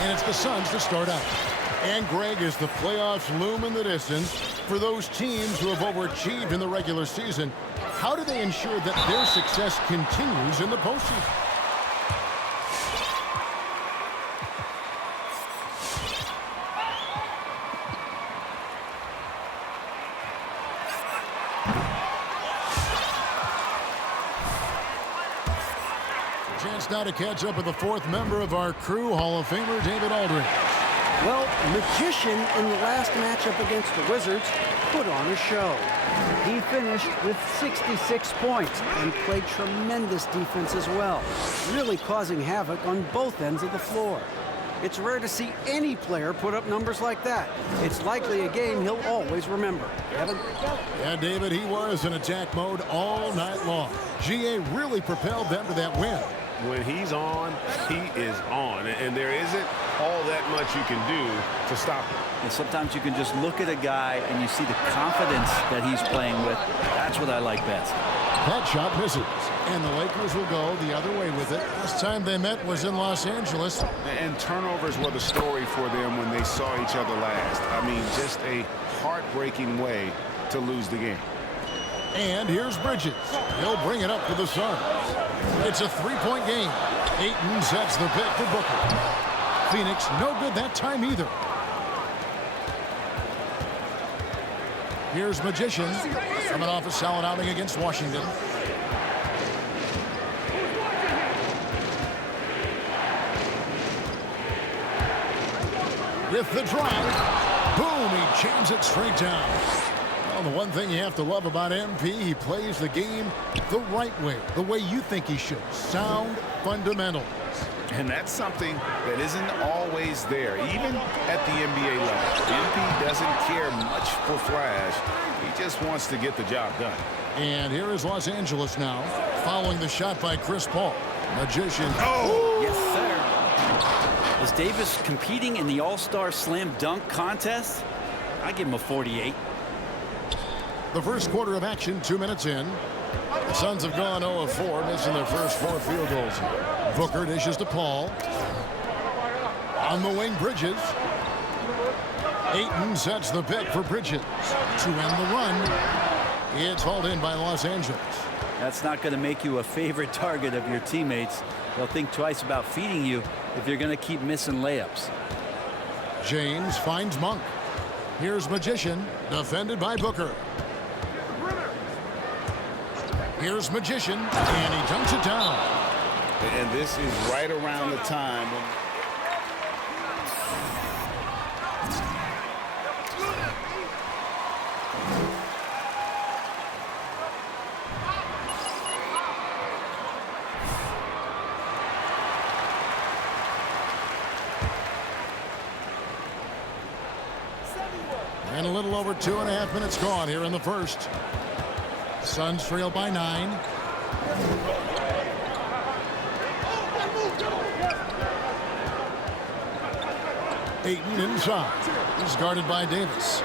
And it's the Suns to start out. And Greg, as the playoffs loom in the distance, for those teams who have overachieved in the regular season, how do they ensure that their success continues in the postseason? Chance now to catch up with the fourth member of our crew, Hall of Famer David Aldridge. Well, Magician in the last matchup against the Wizards put on a show. He finished with 66 points and played tremendous defense as well, really causing havoc on both ends of the floor. It's rare to see any player put up numbers like that. It's likely a game he'll always remember. Kevin? Yeah, David, he was in attack mode all night long. GA really propelled them to that win. When he's on, he is on. And there isn't all that much you can do to stop him. And sometimes you can just look at a guy and you see the confidence that he's playing with. That's what I like best. That shot misses. And the Lakers will go the other way with it. Last time they met was in Los Angeles. And turnovers were the story for them when they saw each other last. I mean, just a heartbreaking way to lose the game. And here's Bridges. He'll bring it up for the Suns. It's a three-point game. Ayton sets the pick for Booker. Phoenix no good that time either. Here's Magician coming off a solid outing against Washington. With the drive, boom, he jams it straight down. Well, the one thing you have to love about MP, he plays the game the right way, the way you think he should. Sound fundamentals. And that's something that isn't always there, even at the NBA level. MP doesn't care much for flash. He just wants to get the job done. And here is Los Angeles now, following the shot by Chris Paul. Magician. Oh! Yes, sir. Is Davis competing in the All-Star Slam Dunk contest? I give him a 48. The first quarter of action, 2 minutes in. The Suns have gone 0 of 4, missing their first 4 field goals. Booker dishes to Paul. On the wing, Bridges. Ayton sets the pick for Bridges to end the run. It's hauled in by Los Angeles. That's not going to make you a favorite target of your teammates. They'll think twice about feeding you if you're going to keep missing layups. James finds Monk. Here's Magician, defended by Booker. Here's Magician, and he dunks it down. And this is right around the time when... And a little over 2.5 minutes gone here in the first. Suns trail by 9. Ayton inside. He's guarded by Davis.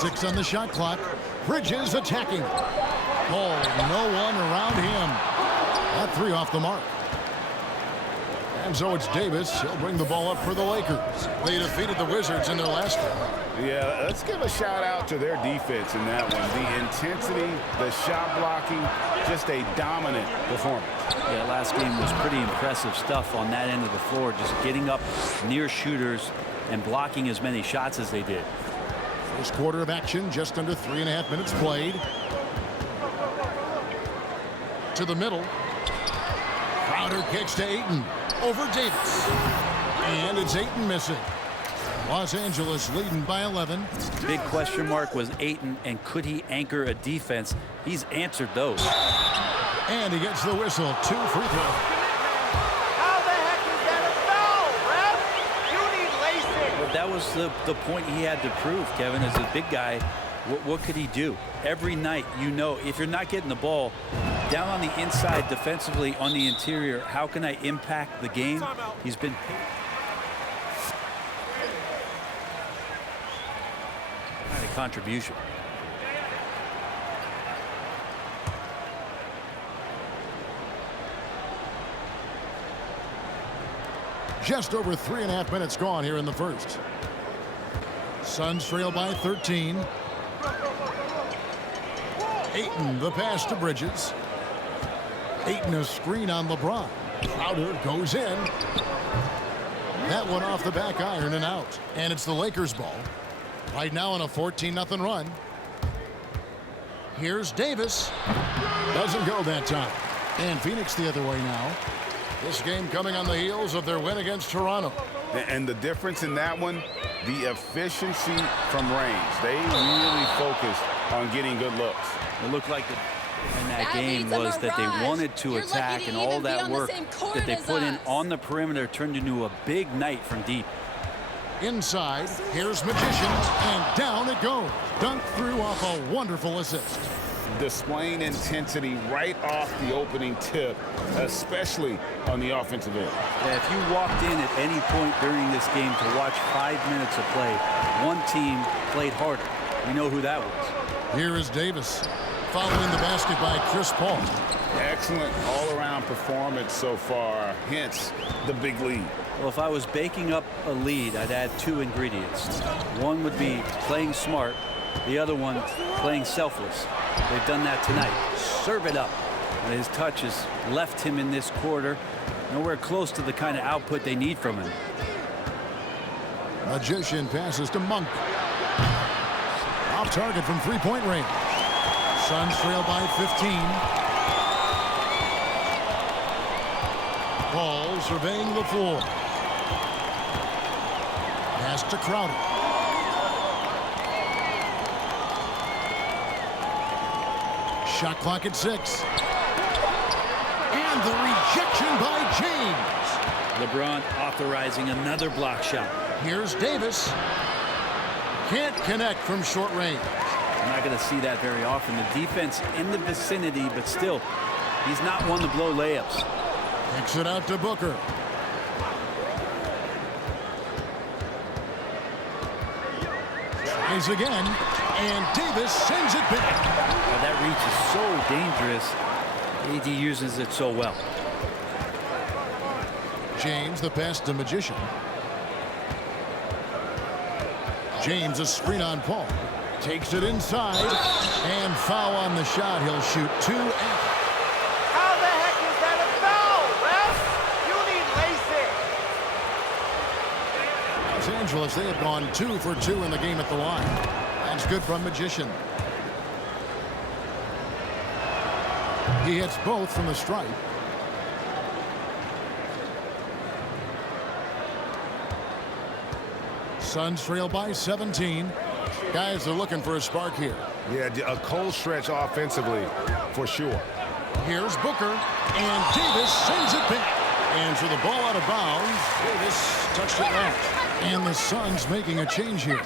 6 on the shot clock. Bridges attacking. Oh, no one around him. That 3 off the mark. And so it's Davis. He'll bring the ball up for the Lakers. They defeated the Wizards in their last game. Yeah, let's give a shout out to their defense in that one. The intensity, the shot blocking, just a dominant performance. Yeah, last game was pretty impressive stuff on that end of the floor, just getting up near shooters and blocking as many shots as they did. First quarter of action, just under 3.5 minutes played. To the middle. Crowder kicks to Ayton. Over Davis. And it's Ayton missing. Los Angeles leading by 11. Big question mark was Ayton, and could he anchor a defense? He's answered those. And he gets the whistle. 2 free throws. How the heck is that a foul, ref? You need lacing. But that was the point he had to prove, Kevin. As a big guy, what could he do? Every night, you know, if you're not getting the ball down on the inside defensively on the interior, how can I impact the game? He's been... contribution. Just over 3.5 minutes gone here in the first. Suns trail by 13. Ayton, the pass to Bridges. Ayton, a screen on LeBron. Crowder goes in. That one off the back iron and out. And it's the Lakers' ball. Right now on a 14-0 run. Here's Davis. Doesn't go that time. And Phoenix the other way now. This game coming on the heels of their win against Toronto. And the difference in that one, the efficiency from range. They really focused on getting good looks. It looked like in that game was that they wanted to attack, and all that work that they put in on the perimeter turned into a big night from deep. Inside, here's Magician, and down it goes. Dunked through off a wonderful assist. Displaying intensity right off the opening tip, especially on the offensive end. Yeah, if you walked in at any point during this game to watch 5 minutes of play, one team played harder. You know who that was. Here is Davis, following the basket by Chris Paul. Excellent all-around performance so far, hence the big lead. Well, if I was baking up a lead, I'd add 2 ingredients. One would be playing smart, the other one playing selfless. They've done that tonight. Serve it up. And his touch has left him in this quarter nowhere close to the kind of output they need from him. Magician passes to Monk. Off target from three-point range. Suns trail by 15. Paul surveying the floor. Pass to Crowder. Shot clock at 6. And the rejection by James. LeBron authorizing another block shot. Here's Davis. Can't connect from short range. I'm not going to see that very often. The defense in the vicinity, but still, he's not one to blow layups. Kicks it out to Booker. Tries again, and Davis sends it back. Well, that reach is so dangerous. AD uses it so well. James, the pass to Magician. James, a screen on Paul. Takes it inside, and foul on the shot. He'll shoot 2 after. How the heck is that a foul, ref? You need LASIK. Los Angeles, they have gone 2 for 2 in the game at the line. That's good from Magician. He hits both from the stripe. Suns trail by 17. Guys are looking for a spark here. Yeah, a cold stretch offensively, for sure. Here's Booker, and Davis sends it back. And so the ball out of bounds. Davis touched it right. And the Suns making a change here.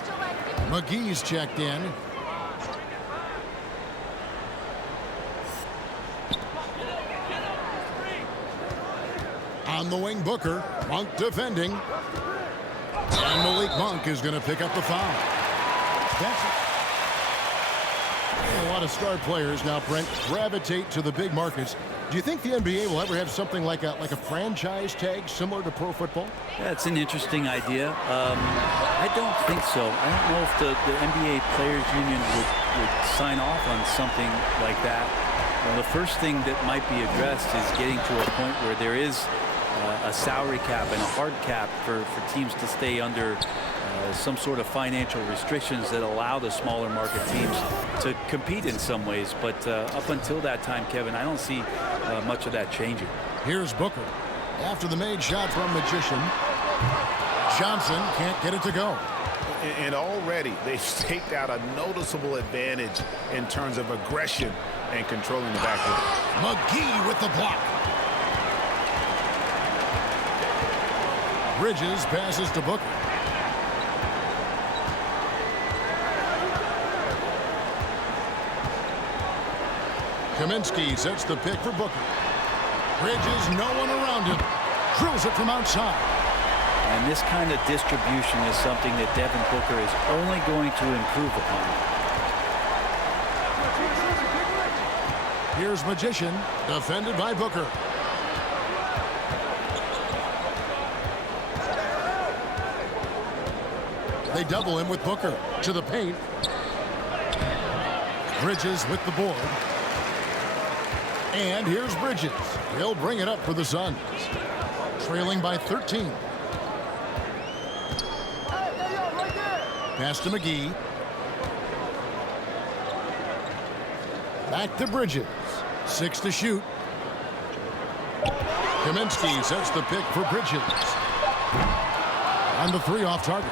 McGee's checked in. On the wing, Booker. Monk defending. And Malik Monk is going to pick up the foul. That's it. A lot of star players now, Brent, gravitate to the big markets. Do you think the NBA will ever have something like a franchise tag similar to pro football? Yeah, it's an interesting idea. I don't think so. I don't know if the NBA Players Union would sign off on something like that. Well, the first thing that might be addressed is getting to a point where there is a salary cap and a hard cap for teams to stay under some sort of financial restrictions that allow the smaller market teams to compete in some ways. But up until that time, Kevin, I don't see much of that changing. Here's Booker. After the made shot from Magician, Johnson can't get it to go. And already they've staked out a noticeable advantage in terms of aggression and controlling the backcourt. McGee with the block. Bridges passes to Booker. Kaminsky sets the pick for Booker. Bridges, no one around him. Drills it from outside. And this kind of distribution is something that Devin Booker is only going to improve upon. Here's Magician, defended by Booker. They double him with Booker. To the paint. Bridges with the board. And here's Bridges. He'll bring it up for the Suns. Trailing by 13. Pass to McGee. Back to Bridges. 6 to shoot. Kaminsky sets the pick for Bridges. On the 3 off target.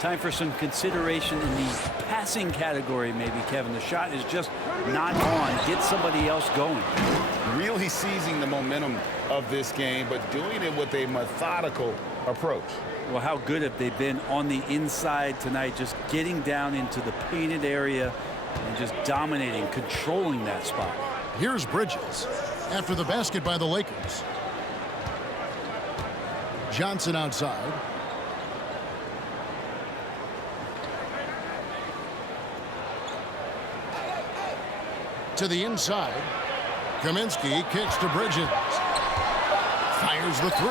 Time for some consideration in the passing category, maybe, Kevin. The shot is just not on. Get somebody else going. Really seizing the momentum of this game, but doing it with a methodical approach. Well, how good have they been on the inside tonight, just getting down into the painted area and just dominating, controlling that spot. Here's Bridges after the basket by the Lakers. Johnson outside. To the inside. Kaminsky kicks to Bridges. Fires the 3.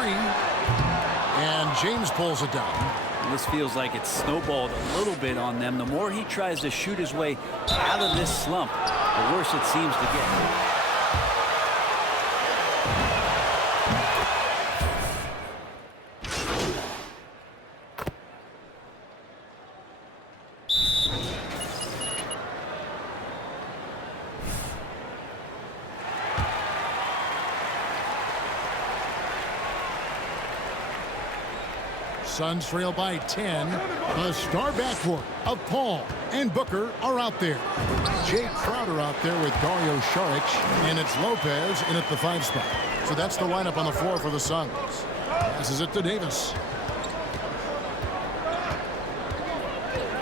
And James pulls it down. This feels like it's snowballed a little bit on them. The more he tries to shoot his way out of this slump, the worse it seems to get. Suns trail by 10. The star backcourt of Paul and Booker are out there. Jay Crowder out there with Dario Saric, and it's Lopez in at the 5 spot. So that's the lineup on the floor for the Suns. Passes it to Davis.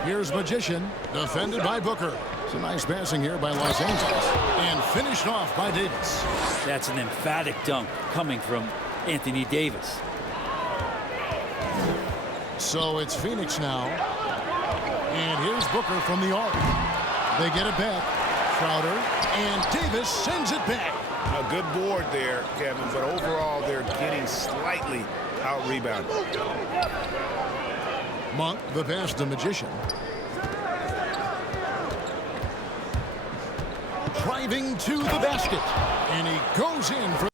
Here's Magician, defended by Booker. Some nice passing here by Los Angeles, and finished off by Davis. That's an emphatic dunk coming from Anthony Davis. So it's Phoenix now. And here's Booker from the arc. They get it back. Crowder and Davis sends it back. A good board there, Kevin, but overall they're getting slightly out-rebounded. Monk, the pass to Magician. Driving to the basket. And he goes in for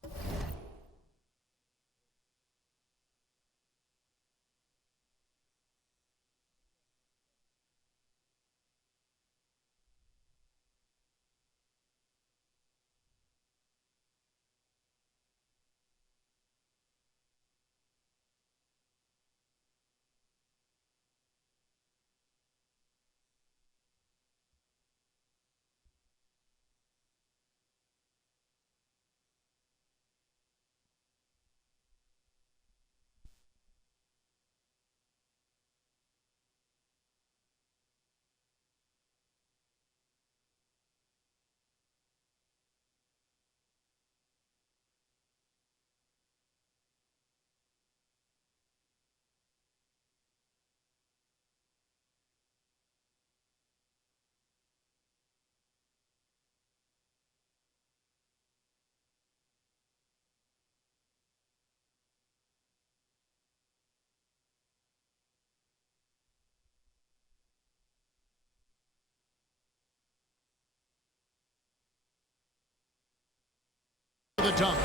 the dunk.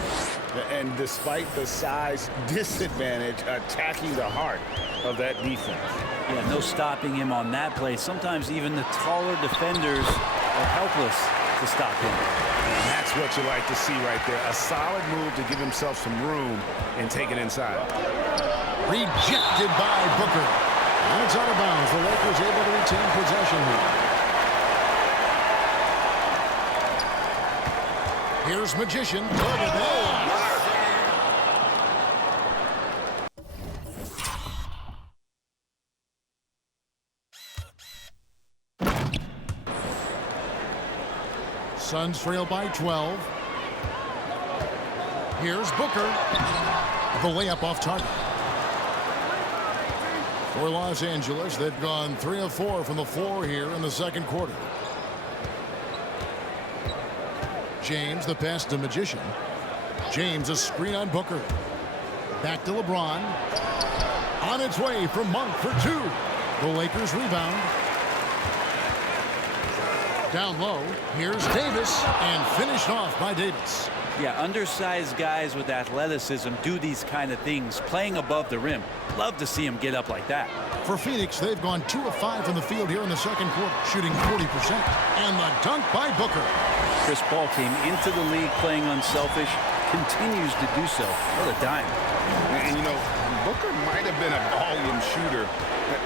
And despite the size disadvantage, attacking the heart of that defense. Yeah, no stopping him on that play. Sometimes even the taller defenders are helpless to stop him. And that's what you like to see right there. A solid move to give himself some room and take it inside. Rejected by Booker. And it's out of bounds. The Lakers able to retain possession here. Here's Magician. Suns trail by 12. Here's Booker. The layup off target. For Los Angeles, they've gone 3 of 4 from the floor here in the second quarter. James, the pass to Magician. James, a screen on Booker. Back to LeBron. On its way from Monk for 2. The Lakers rebound. Down low, here's Davis, and finished off by Davis. Yeah, undersized guys with athleticism do these kind of things, playing above the rim. Love to see him get up like that. For Phoenix, they've gone 2 of 5 from the field here in the second quarter, shooting 40%. And the dunk by Booker. Chris Paul came into the league playing unselfish, continues to do so. What a dime. And, you know, Booker might have been a volume shooter,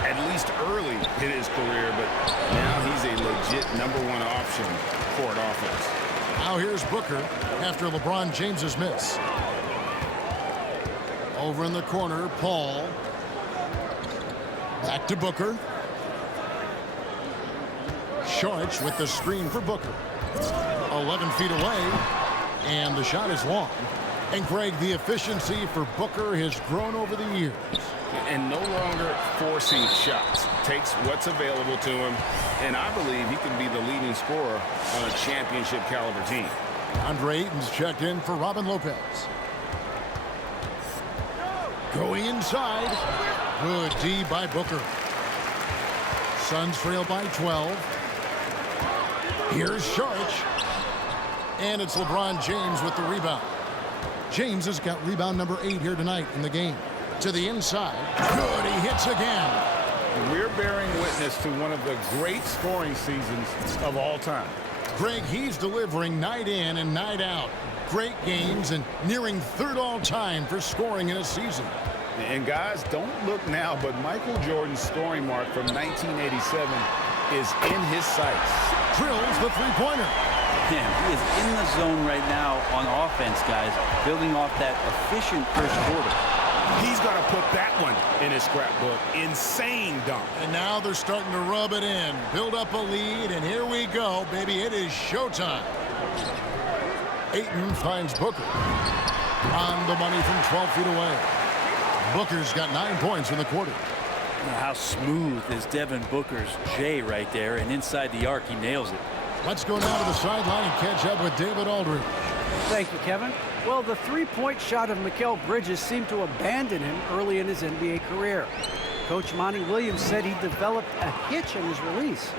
at least early in his career, but now he's a legit #1 option for an offense. Now here's Booker after LeBron James's miss. Over in the corner, Paul. Back to Booker. Saric with the screen for Booker. 11 feet away, and the shot is long. And Greg, the efficiency for Booker has grown over the years. And no longer forcing shots. Takes what's available to him, and I believe he can be the leading scorer on a championship caliber team. Andre Ayton's checked in for Robin Lopez. Going inside. Good D by Booker. Suns trail by 12. Here's Saric. And it's LeBron James with the rebound. James has got rebound number 8 here tonight in the game. To the inside. Good, he hits again. We're bearing witness to one of the great scoring seasons of all time. Greg, he's delivering night in and night out. Great games and nearing 3rd all-time for scoring in a season. And guys, don't look now, but Michael Jordan's scoring mark from 1987 is in his sights. Drills the three-pointer. Man, he is in the zone right now on offense, guys, building off that efficient first quarter. He's going to put that one in his scrapbook. Insane dunk. And now they're starting to rub it in. Build up a lead, and here we go, baby. It is showtime. Ayton finds Booker. On the money from 12 feet away. Booker's got 9 points in the quarter. How smooth is Devin Booker's J right there, and inside the arc, he nails it. Let's go now to the sideline and catch up with David Aldridge. Thank you, Kevin. Well, the three-point shot of Mikal Bridges seemed to abandon him early in his NBA career. Coach Monty Williams said he developed a hitch in his release.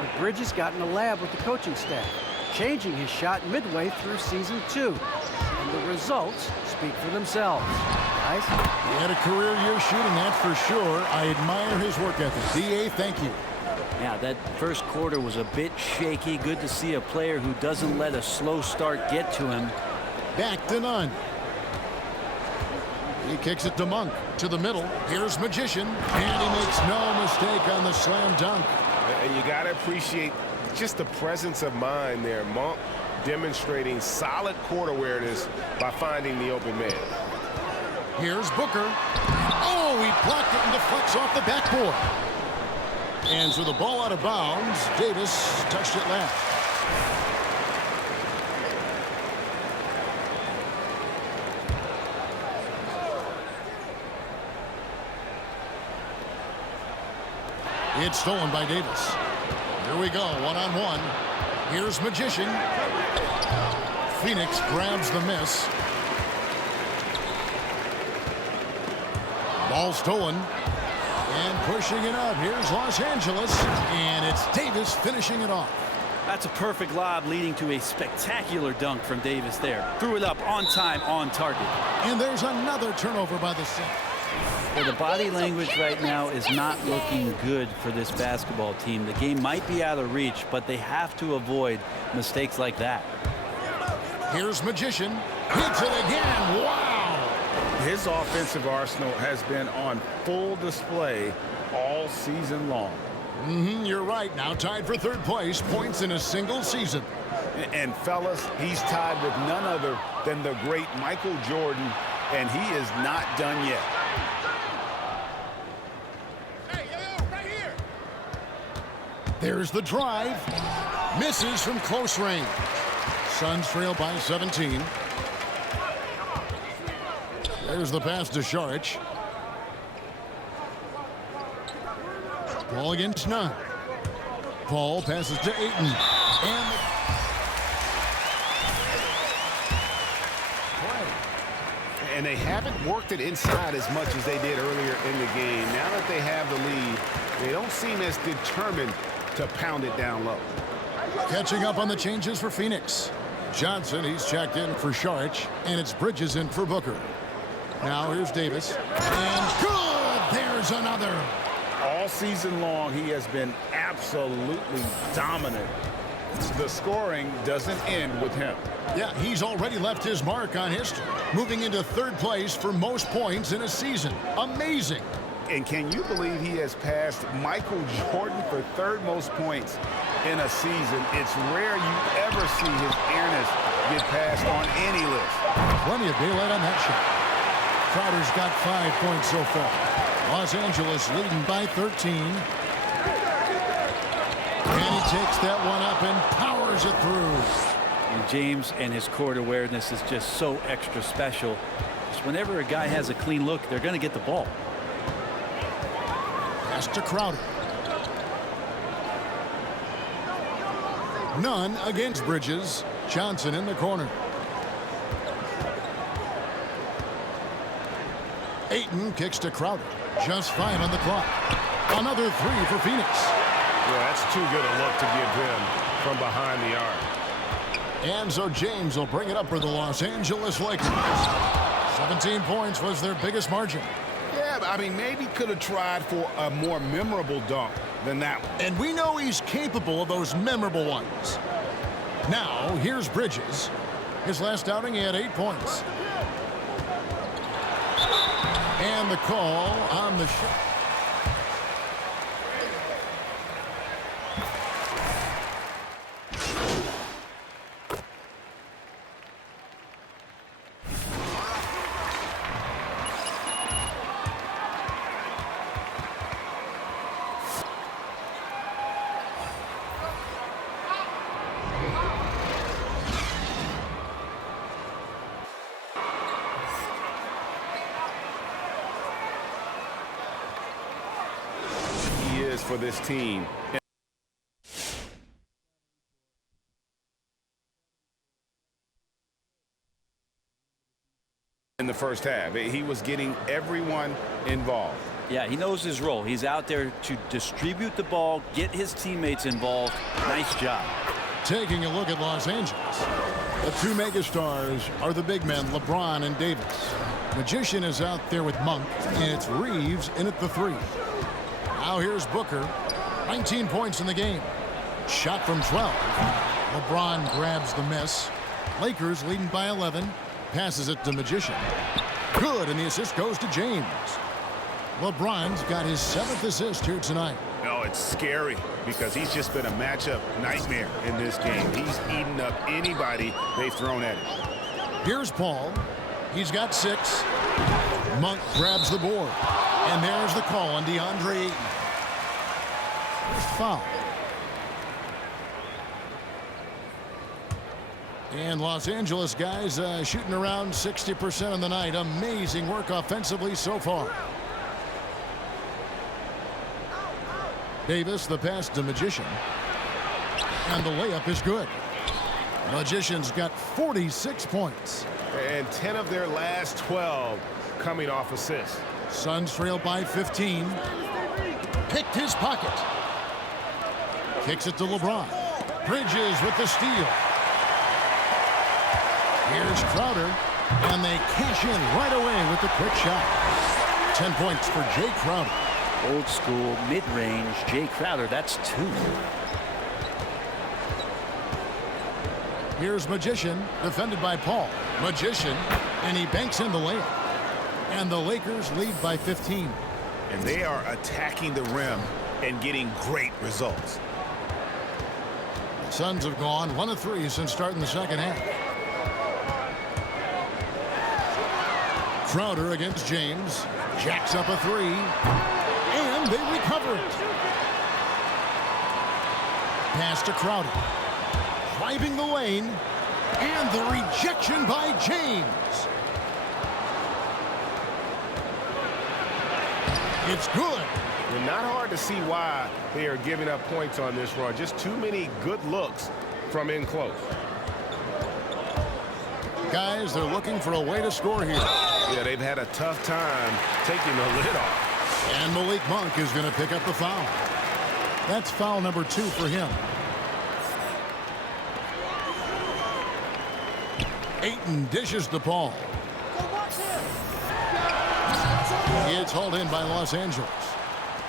But Bridges got in the lab with the coaching staff, changing his shot midway through season 2. And the results speak for themselves. Guys? He had a career year shooting, that's for sure. I admire his work ethic. D.A., thank you. Yeah, that first quarter was a bit shaky. Good to see a player who doesn't let a slow start get to him. Back to none. He kicks it to Monk. To the middle. Here's Magician. And he makes no mistake on the slam dunk. And you got to appreciate just the presence of mind there. Monk demonstrating solid court awareness by finding the open man. Here's Booker. Oh, he blocked it and deflects off the backboard. And so the ball out of bounds. Davis touched it left. It's stolen by Davis. Here we go, one-on-one. Here's Magician. Phoenix grabs the miss. Ball stolen. And pushing it up. Here's Los Angeles. And it's Davis finishing it off. That's a perfect lob leading to a spectacular dunk from Davis there. Threw it up on time, on target. And there's another turnover by the Suns. Well, the body language right now is not looking good for this basketball team. The game might be out of reach, but they have to avoid mistakes like that. Here's Magician. Hits it again. Wow. His offensive arsenal has been on full display all season long. You're right. Now tied for 3rd place. Points in a single season. And fellas, he's tied with none other than the great Michael Jordan, and he is not done yet. There's the drive. Misses from close range. Suns trail by 17. There's the pass to Saric. Ball against none. Paul passes to Ayton. And they haven't worked it inside as much as they did earlier in the game. Now that they have the lead, they don't seem as determined to pound it down low. Catching up on the changes for Phoenix. Johnson, he's checked in for Saric, and it's Bridges in for Booker. Now here's Davis. And good! There's another. All season long, he has been absolutely dominant. The scoring doesn't end with him. Yeah, he's already left his mark on history, moving into third place for most points in a season. Amazing. And can you believe he has passed Michael Jordan for third most points in a season? It's rare you ever see his airness get passed on any list. Plenty of daylight on that shot. Crowder's got 5 points so far. Los Angeles leading by 13. And he takes that one up and powers it through. And James and his court awareness is just so extra special. Just whenever a guy has a clean look, they're going to get the ball. Pass to Crowder. None against Bridges. Johnson in the corner. Ayton kicks to Crowder. Just 5 on the clock. Another 3 for Phoenix. Yeah, that's too good a look to give him from behind the arc. And so James will bring it up for the Los Angeles Lakers. 17 points was their biggest margin. Yeah, but I mean, maybe could have tried for a more memorable dunk than that one. And we know he's capable of those memorable ones. Now, here's Bridges. His last outing, he had 8 points. And the call on the shot. For this team. In the first half, he was getting everyone involved. Yeah, he knows his role. He's out there to distribute the ball, get his teammates involved. Nice job. Taking a look at Los Angeles. The 2 megastars are the big men, LeBron and Davis. Magician is out there with Monk, and it's Reeves in at the 3. Now here's Booker. 19 points in the game. Shot from 12. LeBron grabs the miss. Lakers leading by 11. Passes it to Magician. Good, and the assist goes to James. LeBron's got his 7th assist here tonight. No, it's scary because he's just been a matchup nightmare in this game. He's eaten up anybody they've thrown at him. Here's Paul. He's got 6. Monk grabs the board. And there's the call on DeAndre Ayton. Foul. And Los Angeles guys shooting around 60% on the night. Amazing work offensively so far. Davis, the pass to Magician. And the layup is good. Magician's got 46 points. And 10 of their last 12 coming off assists. Suns trail by 15. Picked his pocket. Kicks it to LeBron. Bridges with the steal. Here's Crowder. And they cash in right away with the quick shot. 10 points for Jay Crowder. Old school, mid-range, Jay Crowder, that's 2. Here's Magician, defended by Paul. Magician, and he banks in the layup. And the Lakers lead by 15. And they are attacking the rim and getting great results. Suns have gone 1 of 3 since starting the second half. Crowder against James. Jacks up a 3. And they recover it. Pass to Crowder. Driving the lane. And the rejection by James. It's good. And not hard to see why they are giving up points on this run. Just too many good looks from in close. Guys, they're looking for a way to score here. Yeah, they've had a tough time taking the lid off. And Malik Monk is going to pick up the foul. That's foul number 2 for him. Ayton dishes the ball. It's hauled in by Los Angeles.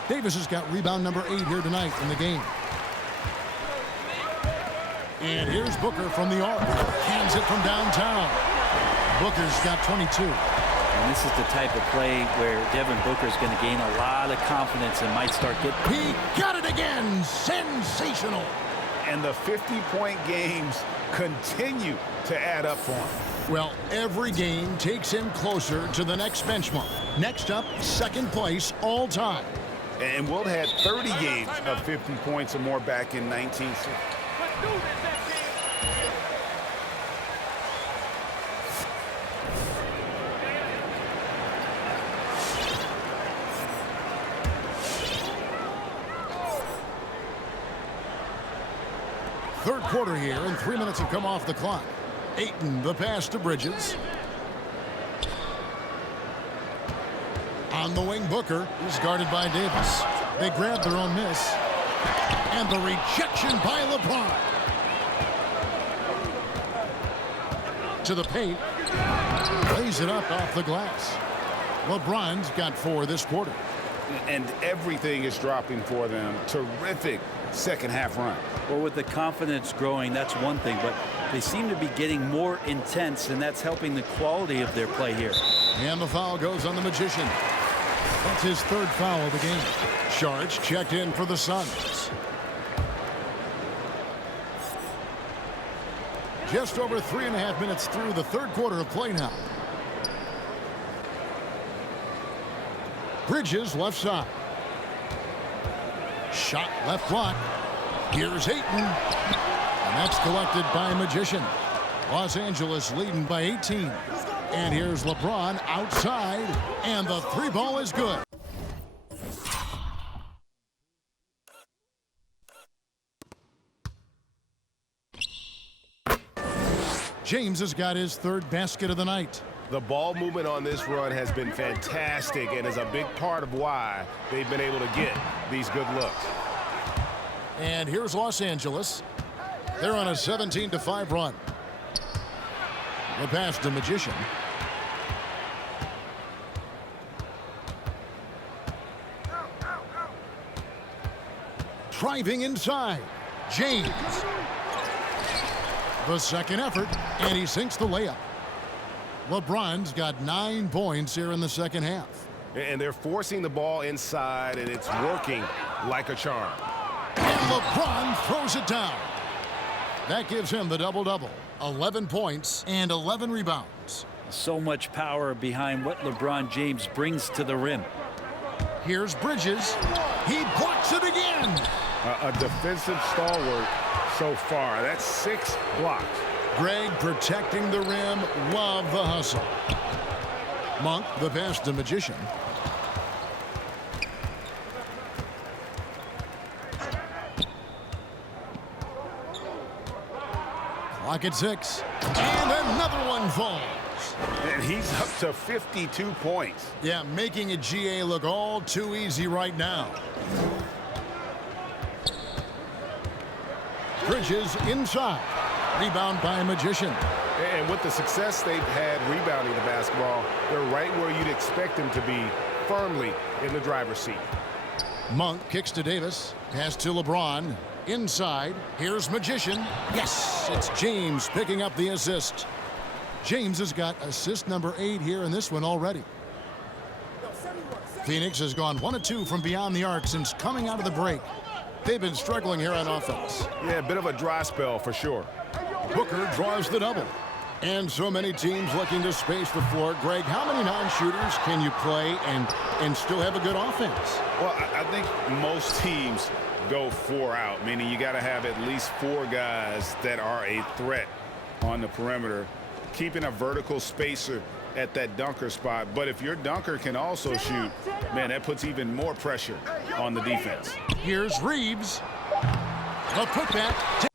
Davis has got rebound number 8 here tonight in the game. And here's Booker from the arc. Hands it from downtown. Booker's got 22. And this is the type of play where Devin Booker is going to gain a lot of confidence and might start getting... He got it again. Sensational. And the 50-point games continue to add up for him. Well, every game takes him closer to the next benchmark. Next up, second place all time. And Wilt had 30 games of 50 points or more back in 1960. Third quarter here, and 3 minutes have come off the clock. Ayton, the pass to Bridges. On the wing, Booker is guarded by Davis. They grab their own miss. And the rejection by LeBron. To the paint. Lays it up off the glass. LeBron's got 4 this quarter. And everything is dropping for them. Terrific second half run. Well, with the confidence growing, that's one thing, but they seem to be getting more intense, and that's helping the quality of their play here. And the foul goes on the Magician. That's his 3rd foul of the game. Shards checked in for the Suns. Just over 3.5 minutes through the third quarter of play now. Bridges left side. Shot left block. Here's Ayton. And that's collected by Magician. Los Angeles leading by 18. And here's LeBron outside. And the 3 ball is good. James has got his 3rd basket of the night. The ball movement on this run has been fantastic and is a big part of why they've been able to get these good looks. And here's Los Angeles. They're on a 17-5 run. The pass to Magician. Driving inside. James. The second effort, and he sinks the layup. LeBron's got 9 points here in the second half. And they're forcing the ball inside, and it's working like a charm. And LeBron throws it down. That gives him the double-double. 11 points and 11 rebounds. So much power behind what LeBron James brings to the rim. Here's Bridges. He blocks it again. A defensive stalwart so far. That's 6 blocks. Greg protecting the rim. Love the hustle. Monk, the pass to Magician. Clock at 6. And another one falls. And he's up to 52 points. Yeah, making a GA look all too easy right now. Bridges inside. Rebound by Magician. And with the success they've had rebounding the basketball, they're right where you'd expect them to be, firmly in the driver's seat. Monk kicks to Davis. Pass to LeBron. Inside. Here's Magician. Yes, it's James picking up the assist. James has got assist number 8 here in this one already. Phoenix has gone 1 of 2 from beyond the arc since coming out of the break. They've been struggling here on offense. Yeah, a bit of a dry spell for sure. Booker draws the double. And so many teams looking to space the floor. Greg, how many non-shooters can you play and still have a good offense? Well, I think most teams go 4 out, meaning you got to have at least 4 guys that are a threat on the perimeter, keeping a vertical spacer at that dunker spot. But if your dunker can also shoot, man, that puts even more pressure on the defense. Here's Reeves. The putback.